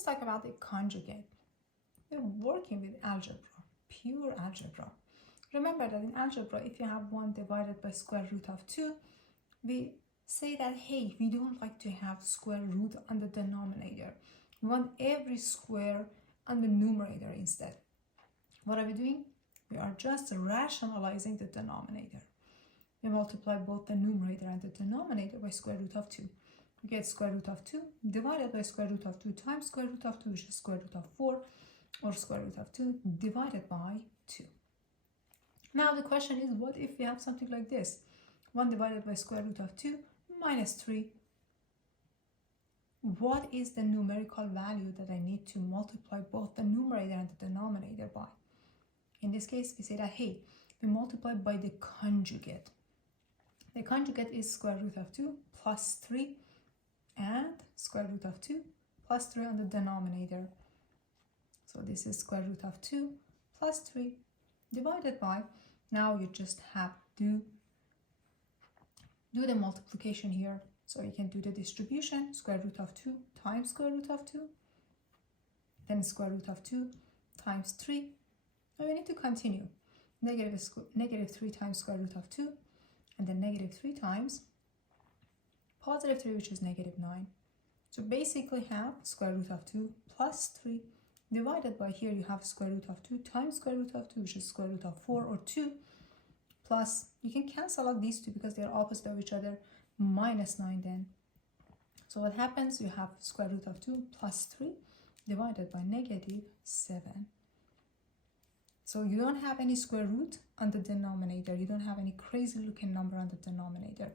let's talk about the conjugate. We're working with algebra, pure algebra. Remember that in algebra, if you have 1 divided by square root of 2, we say that, hey, we don't like to have square root on the denominator. We want every square on the numerator instead. What are we doing? We are just rationalizing the denominator. We multiply both the numerator and the denominator by square root of 2. We get square root of 2 divided by square root of 2 times square root of 2, which is square root of 4, or square root of 2 divided by 2. Now the question is, what if we have something like this? 1 divided by square root of 2 minus 3. What is the numerical value that I need to multiply both the numerator and the denominator by? In this case, we say that, hey, we multiply by the conjugate. The conjugate is square root of 2 plus 3 and square root of 2 plus 3 on the denominator. So this is square root of 2 plus 3 divided by, now you just have to do the multiplication here. So you can do the distribution, square root of 2 times square root of 2, then square root of 2 times 3. Now we need to continue. Negative 3 times square root of 2, and then negative 3 times positive 3, which is negative 9. So basically have square root of 2 plus 3 divided by, here you have square root of 2 times square root of 2, which is square root of 4 or 2, plus, you can cancel out these two because they are opposite of each other, minus 9 then. So what happens? You have square root of 2 plus 3 divided by negative 7. So you don't have any square root on the denominator. You don't have any crazy looking number on the denominator.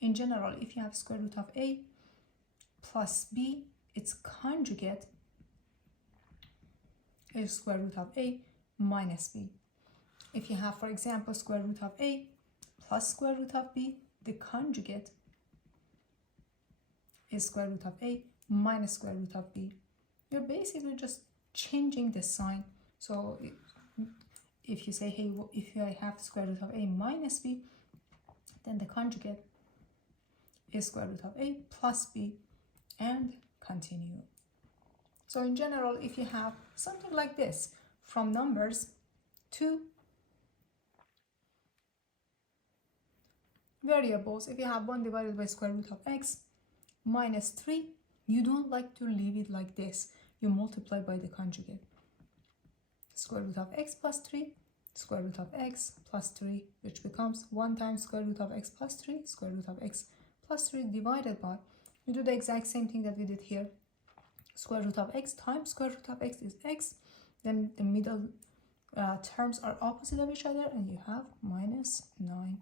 In general, if you have square root of a plus b, its conjugate is square root of a minus b. If you have, for example, square root of a plus square root of b, the conjugate is square root of a minus square root of b. You're basically just changing the sign. So if you say, hey, if I have square root of a minus b, then the conjugate is square root of a plus b, and continue. So in general, if you have something like this from numbers, 2 variables, if you have 1 divided by square root of x minus 3, you don't like to leave it like this. You multiply by the conjugate. Square root of x plus 3, square root of x plus 3, which becomes 1 times square root of x plus 3, square root of x plus 3 divided by, we do the exact same thing that we did here. Square root of x times square root of x is x, then the middle terms are opposite of each other, and you have minus 9.